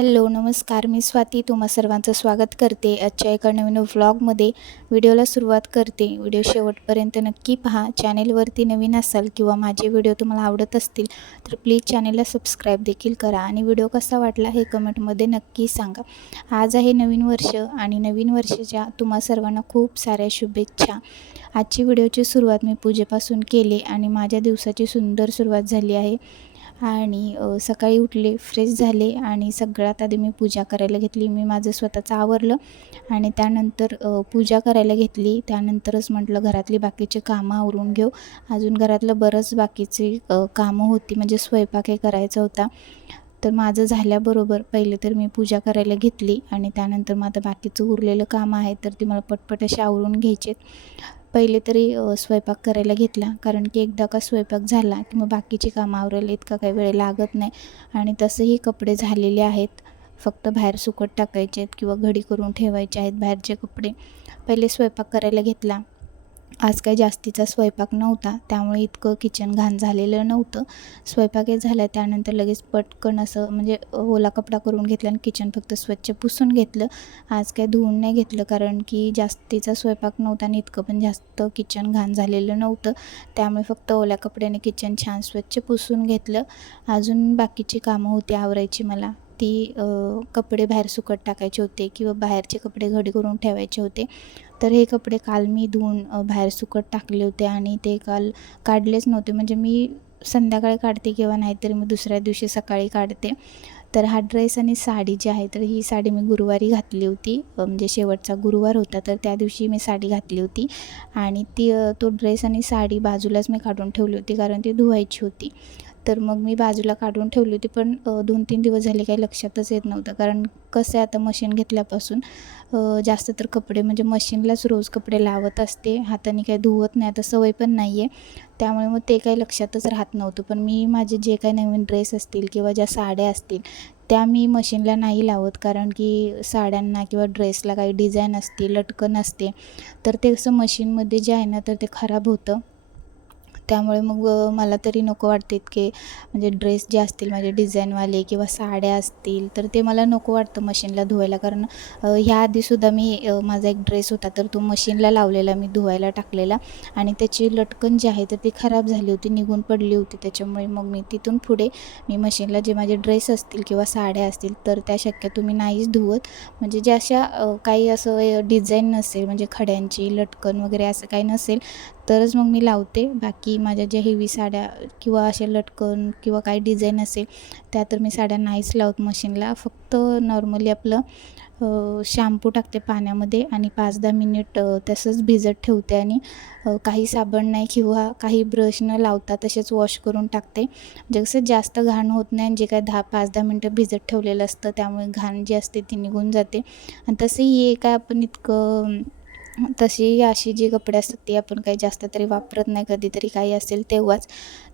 Hello नमस्कार. मी स्वाती तुम्हा सर्वांचं स्वागत करते. आजच्या एका नवीन व्लॉगमध्ये व्हिडिओला सुरुवात करते. व्हिडिओ शेवटपर्यंत नक्की पहा. चॅनेलवरती नवीन असाल किंवा माझे व्हिडिओ तुम्हाला आवडत असतील तर प्लीज चॅनेलला सबस्क्राईब देखील करा आणि व्हिडिओ कसा वाटला हे कमेंटमध्ये नक्की सांगा. आज आहे नवीन वर्ष आणि नवीन वर्षाच्या तुम्हा सर्वांना खूप साऱ्या शुभेच्छा. आजची व्हिडिओची सुरुवात मी पूजेपासून केली आणि माझ्या दिवसाची सुंदर सुरुवात झाली आहे. आणि सकाळी उठले फ्रेश झाले आणि सगळ्यात आधी मी पूजा करायला घेतली. मी माझं स्वतःचं आवरलं आणि त्यानंतर पूजा करायला घेतली. त्यानंतरच म्हटलं घरातली बाकीचे कामं आवरून घेऊ. अजून घरातलं बरंच बाकीची कामं होती. म्हणजे स्वयंपाक हे करायचा होता. तर माझं झाल्याबरोबर पहिले तर मी पूजा करायला घेतली आणि त्यानंतर माझं बाकीचं उरलेलं काम आहे तर ती मला पटपट असे आवरून घ्यायचे पहिले तरी स्वयंपाक करायला घेतला. कारण की एकदा का स्वयंपाक झाला की मग बाकीची कामं आवरायला इतका काही वेळ लागत नाही. आणि तसंही कपडे झालेले आहेत. फक्त बाहेर सुकट टाकायचे आहेत किंवा घडी करून ठेवायचे आहेत बाहेरचे कपडे. पहिले स्वयंपाक करायला घेतला. आज काही जास्तीचा स्वयंपाक नव्हता त्यामुळे इतकं किचन घाण झालेलं नव्हतं. स्वयंपाकही झाला त्यानंतर लगेच पटकन असं म्हणजे ओला कपडा करून घेतला आणि किचन फक्त स्वच्छ पुसून घेतलं. आज काही धुवून नाही घेतलं कारण की जास्तीचा स्वयंपाक नव्हता आणि इतकं पण जास्त किचन घाण झालेलं नव्हतं. त्यामुळे फक्त ओल्या कपड्याने किचन छान स्वच्छ पुसून घेतलं. अजून बाकीची कामं होती आवरायची मला. ती कपडे बाहेर सुकत टाकायचे होते किंवा बाहेरचे कपडे घडी करून ठेवायचे होते. तर हे कपडे काल मी धुवून बाहेर सुकत टाकले होते आणि ते काल काढलेच नव्हते. म्हणजे मी संध्याकाळी काढते किंवा नाहीतरी मी दुसऱ्या दिवशी सकाळी काढते. तर हा ड्रेस आणि साडी जी आहे तर ही साडी मी गुरुवारी घातली होती. म्हणजे शेवटचा गुरुवार होता तर त्या दिवशी मी साडी घातली होती. आणि ती तो ड्रेस आणि साडी बाजूलाच मी काढून ठेवली होती कारण ती धुवायची होती. तर मग मी बाजूला काढून ठेवली होती पण दोन तीन दिवस झाले काही लक्षातच येत नव्हतं. कारण कसं आहे आता मशीन घेतल्यापासून जास्त तर कपडे म्हणजे मशीनलाच रोज कपडे लावत असते हाताने काही धुवत नाही आता सवय पण नाही आहे त्यामुळे मग ते काही लक्षातच राहत नव्हतं. पण मी माझे जे काही नवीन ड्रेस असतील किंवा ज्या साड्या असतील त्या मी मशीनला नाही लावत. कारण की साड्यांना किंवा ड्रेसला काही डिझाईन असते लटकन असते तर ते असं मशीनमध्ये जे आहे ना तर ते खराब होतं. त्यामुळे मग मला तरी नको वाटते की म्हणजे ड्रेस जे असतील माझे डिझाईनवाले किंवा साड्या असतील तर ते मला नको वाटतं मशीनला धुवायला. कारण ह्या आधीसुद्धा मी माझा एक ड्रेस होता तर तो मशीनला लावलेला मी धुवायला टाकलेला. आणि त्याची लटकन जी आहे तर ती खराब झाली होती निघून पडली होती. त्याच्यामुळे मग मी तिथून पुढे मी मशीनला जे माझे ड्रेस असतील किंवा साड्या असतील तर त्या शक्यतो मी नाहीच धुवत. म्हणजे ज्या अशा काही असं डिझाईन नसेल म्हणजे खड्यांची लटकन वगैरे असं काही नसेल तरच मग मी लावते. बाकी माझ्या ज्या हेवी साड्या किंवा अशा लटकन किंवा काही डिझाईन असेल त्या तर मी साड्या नाहीच लावत मशीनला फक्त नॉर्मली आपलं शॅम्पू टाकते पाण्यामध्ये आणि पाच दहा मिनिट तसंच भिजत ठेवते आणि काही साबण नाही किंवा काही ब्रश न लावता तसेच वॉश करून टाकते. जसं जास्त घाण होत नाही आणि जे काय दहा पाच दहा मिनटं भिजत ठेवलेलं असतं त्यामुळे घाण जी असते ती निघून जाते. आणि तसंही हे काय आपण इतकं तशी अशी जी कपडे असतात ती आपण काही जास्त तरी वापरत नाही. कधीतरी काही असेल तेव्हाच.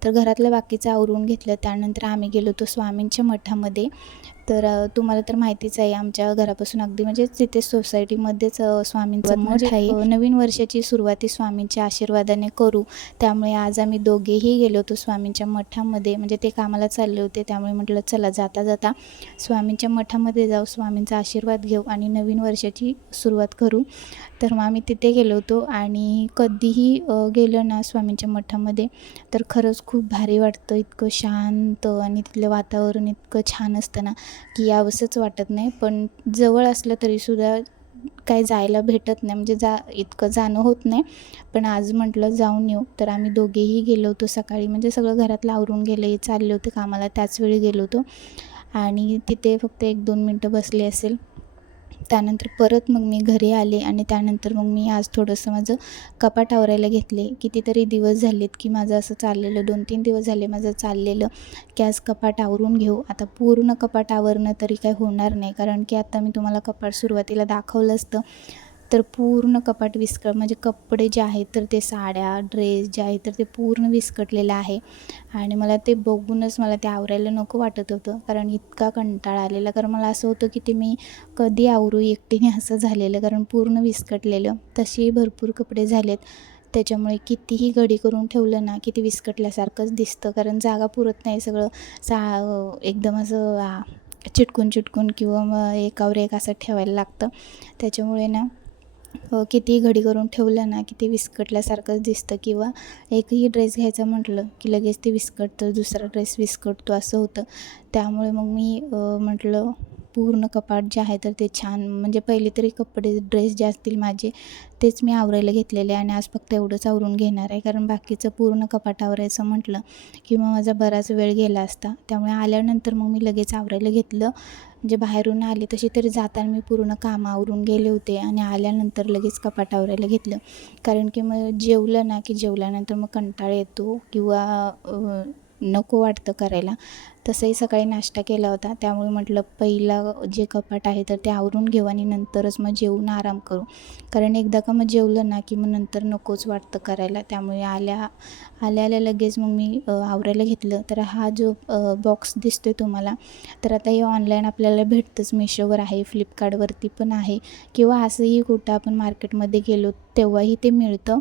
तर घरातलं बाकीचं आवरून घेतलं. त्यानंतर आम्ही गेलो होतो स्वामींच्या मठामध्ये. तर तुम्हाला तर माहितीच आहे आमच्या घरापासून अगदी म्हणजे तिथे सोसायटीमध्येच स्वामींचं मठ आहे. नवीन वर्षाची सुरुवाती स्वामींच्या आशीर्वादाने करू. त्यामुळे आज आम्ही दोघेही गेलो होतो स्वामींच्या मठामध्ये. म्हणजे ते कामाला चालले होते त्यामुळे म्हटलं चला जाता जाता स्वामींच्या मठामध्ये जाऊ स्वामींचा आशीर्वाद घेऊ आणि नवीन वर्षाची सुरुवात करू. तर मग आम्ही तिथे गेलो होतो आणि कधीही गेलो ना स्वामींच्या मठामध्ये तर खरंच खूप भारी वाटतं. इतकं शांत आणि तिथलं वातावरण इतकं छान असतं ना. की यावंसंच वाटत नाही. पण जवळ असलं तरीसुद्धा काय जायला भेटत नाही. म्हणजे जा इतकं जाणं होत नाही. पण आज म्हटलं जाऊन येऊ. तर आम्ही दोघेही गेलो होतो सकाळी. म्हणजे सगळं घरातलं आवरून गेले चालले होते कामाला. त्याच वेळी गेलो होतो. आणि तिथे फक्त एक दोन मिनटं बसले असेल. त्यानंतर परत मग मी घरी आले आणि त्यानंतर मग मी आज थोडंसं माझं कपाट आवरायला घेतले. कितीतरी दिवस झालेत की माझं असं चाललेलं दोन तीन दिवस झाले माझं चाललेलं की आज कपाट आवरून घेऊ. आता पूर्ण कपाट आवरणं तरी काय होणार नाही. कारण की आता मी तुम्हाला कपाट सुरुवातीला दाखवलं असतं. तर पूर्ण कपाट विस्कळ म्हणजे कपडे जे आहेत तर ते साड्या ड्रेस जे आहेत तर ते पूर्ण विस्कटलेलं आहे. आणि मला ते बघूनच मला ते आवरायला नको वाटत होतं कारण इतका कंटाळा आलेला. कारण मला असं होतं की ते मी कधी आवरू एकटीने असं झालेलं कारण पूर्ण विस्कटलेलं. तसेही भरपूर कपडे झालेत. त्याच्यामुळे कितीही घडी करून ठेवलं ना की ते विस्कटल्यासारखंच दिसतं. कारण जागा पुरत नाही सगळं. सा एकदम असं चिटकून चिटकून किंवा मग एकावर एक असं ठेवायला लागतं. त्याच्यामुळे ना कितीही घडी करून ठेवलं ना की ते विस्कटल्यासारखंच दिसतं. किंवा एकही ड्रेस घ्यायचा म्हटलं की लगेच ते विस्कटतं दुसरा ड्रेस विस्कटतो असं होतं. त्यामुळे मग मी म्हटलं पूर्ण कपाट जे आहे तर ते छान म्हणजे पहिले तरी कपडे ड्रेस जे असतील माझे तेच मी आवरायला घेतलेले आणि आज फक्त एवढंच आवरून घेणार आहे. कारण बाकीचं पूर्ण कपाट आवरायचं म्हटलं की मग माझा बराच वेळ गेला असता. त्यामुळे आल्यानंतर मग मी लगेच आवरायला घेतलं. म्हणजे बाहेरून आले तशी तरी जाताना मी पूर्ण कामं आवरून गेले होते आणि आल्यानंतर लगेच कपाट आवरायला घेतलं. कारण की मग जेवलं ना की जेवल्यानंतर मग कंटाळा येतो किंवा नको वाटतं करायला. तसंही सकाळी नाश्ता केला होता. त्यामुळे म्हटलं पहिला जे कपाट आहे तर ते आवरून घेऊ आणि नंतरच मग जेवून आराम करू. कारण एकदा का मग जेवलं ना की मग नंतर नकोच वाटतं करायला. त्यामुळे आल्या आल्या आल्या लगेच मग मी आवरायला घेतलं. तर हा जो बॉक्स दिसतोय तुम्हाला तर आता हे ऑनलाईन आपल्याला भेटतंच. मिशोवर आहे फ्लिपकार्टवरती पण आहे. किंवा असंही कुठं आपण मार्केटमध्ये गेलो तेव्हाही ते मिळतं.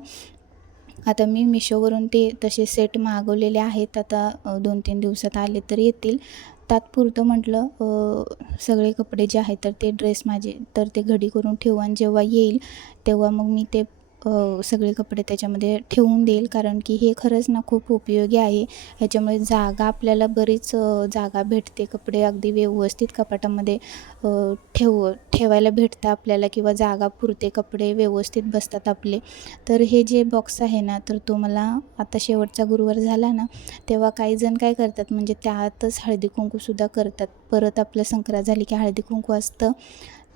आता मी मिशोवरून ते तसे सेट मागवलेले आहेत. आता दोन तीन दिवसात आले तर येतील. तात्पुरतं म्हटलं सगळे कपडे जे आहेत तर ते ड्रेस माझे तर ते घडी करून ठेवू आणि जेव्हा येईल तेव्हा मग मी ते सगळे कपडे त्याच्यामध्ये ठेवून देईल कारण की हे खरंच ना खूप उपयोगी आहे. ह्याच्यामुळे जागा आपल्याला बरीच जागा भेटते कपडे अगदी व्यवस्थित कपाटामध्ये ठेव ठेवायला भेटतं आपल्याला किंवा जागा पुरते कपडे व्यवस्थित बसतात आपले. तर हे जे बॉक्स आहे ना तर तो मला आता शेवटचा गुरुवार झाला ना तेव्हा काही जण काय करतात म्हणजे त्यातच हळदी कुंकूसुद्धा करतात. परत आपलं संक्रांत झाली की हळदी कुंकू असतं.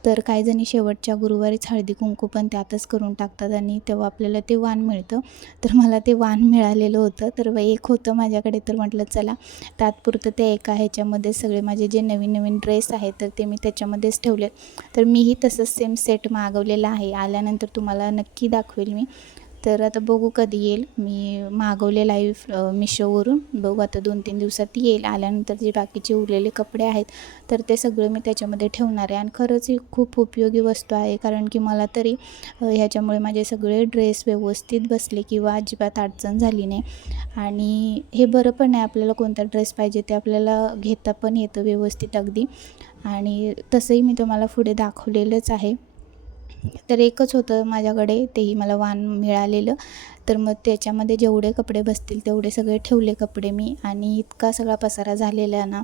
तर काही जणी शेवटच्या गुरुवारीच हळदी कुंकू पण त्यातच करून टाकतात आणि तेव्हा आपल्याला ते वाण मिळतं. तर मला ते वाण मिळालेलं होतं. तर व एक होतं माझ्याकडे तर म्हटलं चला तात्पुरतं ते एका ह्याच्यामध्ये सगळे माझे जे नवीन नवीन ड्रेस आहेत तर ते मी त्याच्यामध्येच ठेवले तर मीही तसंच सेम सेट मागवलेला आहे. आल्यानंतर तुम्हाला नक्की दाखवेल मी. तर आता बघू कधी येईल. मी मागवलेलं आहे मिशोवरून बघू आता दोन तीन दिवसात येईल. आल्यानंतर जे बाकीचे उरलेले कपडे आहेत तर ते सगळं मी त्याच्यामध्ये ठेवणार आहे. आणि खरंच ही खूप उपयोगी वस्तू आहे. कारण की मला तरी ह्याच्यामुळे माझे सगळे ड्रेस व्यवस्थित बसले किंवा अजिबात अडचण झाली नाही. आणि हे बरं पण आहे. आपल्याला कोणता ड्रेस पाहिजे ते आपल्याला घेता पण येतं व्यवस्थित अगदी. आणि तसंही मी तुम्हाला पुढे दाखवलेलंच आहे. तर एकच होतं माझ्याकडे तेही मला वाण मिळालेलं. तर मग त्याच्यामध्ये जेवढे कपडे बसतील तेवढे सगळे ठेवले कपडे मी. आणि इतका सगळा पसारा झालेला ना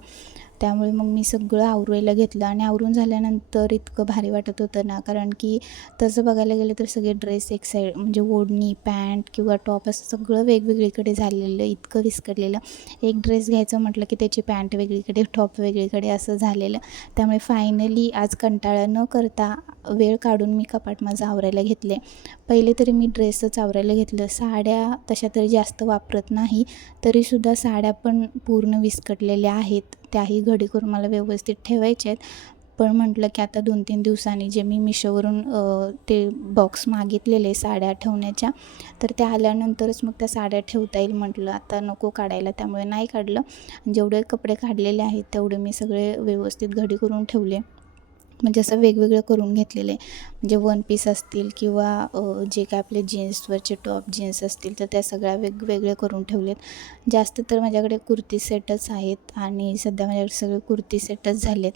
त्यामुळे मग मी सगळं आवरायला घेतलं आणि आवरून झाल्यानंतर इतकं भारी वाटत होतं ना. कारण की तसं बघायला गेलं तर सगळे ड्रेस एक साईड म्हणजे ओढणी पॅन्ट किंवा टॉप असं सगळं वेगवेगळीकडे झालेलं इतकं विस्कटलेलं. एक ड्रेस घ्यायचं म्हटलं की त्याची पॅन्ट वेगळीकडे टॉप वेगळीकडे असं झालेलं. त्यामुळे फायनली आज कंटाळा न करता वेळ काढून मी कपाट माझं आवरायला घेतले. पहिले तरी मी ड्रेसच आवरायला घेतलं. साड्या तशा तरी जास्त वापरत नाही तरीसुद्धा साड्या पण पूर्ण विस्कटलेल्या आहेत. त्याही घडी करून मला व्यवस्थित ठेवायच्या आहेत. पण म्हटलं की आता दोन तीन दिवसांनी जे मी मिशोवरून ते बॉक्स मागितलेले साड्या ठेवण्याच्या तर त्या आल्यानंतरच मग त्या साड्या ठेवता येईल म्हटलं. आता नको काढायला त्यामुळे नाही काढलं. जेवढे कपडे काढलेले आहेत तेवढे मी सगळे व्यवस्थित घडी करून ठेवले. म्हणजे असं वेगवेगळं करून घेतलेलं आहे. म्हणजे वन पीस असतील किंवा जे काय आपले जीन्सवरचे टॉप जीन्स असतील तर त्या सगळ्या वेगवेगळे करून ठेवलेत. जास्त तर माझ्याकडे कुर्ती सेटच आहेत आणि सध्या माझ्याकडे सगळे कुर्ती सेटच झालेत.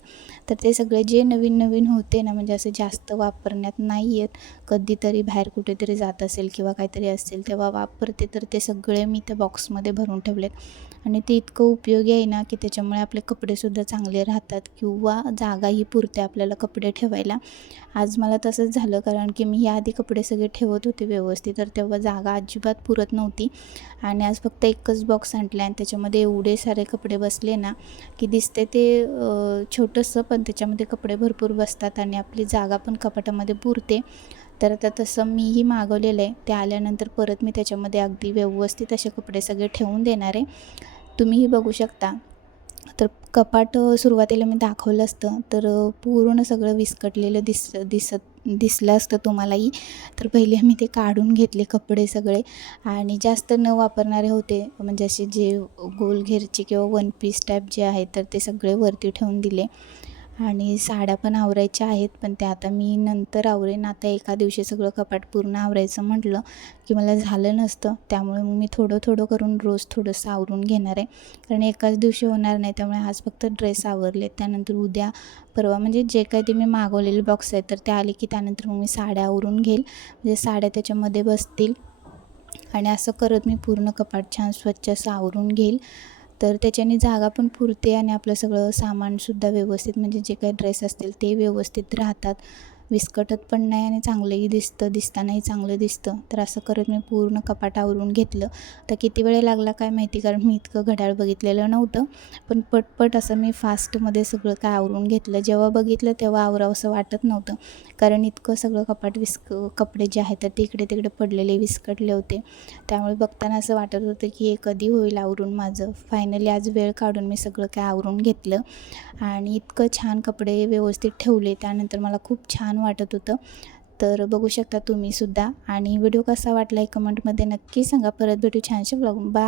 तर ते सगळे जे नवीन नवीन होते ना म्हणजे असं जास्त वापरण्यात नाही आहेत कधीतरी बाहेर कुठेतरी जात असेल किंवा काहीतरी असेल तेव्हा वापरते तर ते सगळे मी त्या बॉक्समध्ये भरून ठेवलेत. आणि ते इतकं उपयोगी आहे ना की त्याच्यामुळे आपले कपडेसुद्धा चांगले राहतात किंवा जागाही पुरते आपल्याला कपडे ठेवायला. आज मला तसंच झालं कारण की मी याआधी कपडे सगळे ठेवत होते व्यवस्थित तर तेव्हा जागा अजिबात पुरत नव्हती. आणि आज फक्त एकच बॉक्स आणला आणि त्याच्यामध्ये एवढे सारे कपडे बसले ना की दिसते ते छोटंसं पण त्याच्यामध्ये कपडे भरपूर बसतात आणि आपली जागा पण कपाटामध्ये पुरते. तर आता तसं मीही मागवलेलं आहे. ते आल्यानंतर परत मी त्याच्यामध्ये अगदी व्यवस्थित असे कपडे सगळे ठेवून देणार आहे. तुम्हीही बघू शकता. तर कपाट सुरुवातीला मी दाखवलं असतं तर पूर्ण सगळं विस्कटलेलं दिस दिसत दिसलं असतं तुम्हालाही. तर पहिले मी ते काढून घेतले कपडे सगळे आणि जास्त न वापरणारे होते म्हणजे असे जे गोल घेरचे किंवा वन पीस टाईप जे आहेत तर ते सगळे वरती ठेवून दिले. आणि साड्या पण आवरायच्या आहेत पण त्या आता मी नंतर आवरेन. आता एका दिवशी सगळं कपाट पूर्ण आवरायचं म्हटलं की मला झालं नसतं त्यामुळे मग मी थोडं थोडं करून रोज थोडंसं आवरून घेणार आहे. कारण एकाच दिवशी होणार नाही त्यामुळे आज फक्त ड्रेस आवरले त्यानंतर उद्या परवा म्हणजे जे काही ते मी मागवलेले बॉक्स आहेत तर ते आले की त्यानंतर मग मी साड्या आवरून घेईल. म्हणजे साड्या त्याच्यामध्ये बसतील. आणि असं करत मी पूर्ण कपाट छान स्वच्छ असं आवरून घेईल. तर त्याच्याने जागा पण पुरते आणि आपलं सगळं सामानसुद्धा व्यवस्थित म्हणजे जे काही ड्रेस असतील ते व्यवस्थित राहतात. विस्कटत पण नाही आणि चांगलंही दिसतं दिसतानाही चांगलं दिसतं. तर असं करत मी पूर्ण कपाट आवरून घेतलं. तर किती वेळ लागला काय माहिती? कारण मी इतकं घड्याळ बघितलेलं नव्हतं. पण पटपट असं मी फास्टमध्ये सगळं काय आवरून घेतलं. जेव्हा बघितलं तेव्हा आवरावंसं वाटत नव्हतं. कारण इतकं सगळं कपाट विस्क कपडे जे आहेत तर तिकडे तिकडे पडलेले विस्कटले होते. त्यामुळे बघताना असं वाटत होतं की हे कधी होईल आवरून माझं. फायनली आज वेळ काढून मी सगळं काय आवरून घेतलं. आणि इतकं छान कपडे व्यवस्थित ठेवले. त्यानंतर मला खूप छान छान वाटत होतं. तर बघू शकता तुम्हीसुद्धा. आणि व्हिडिओ कसा वाटला आहे कमेंटमध्ये नक्की सांगा. परत भेटू छानशे ब्लॉग बाय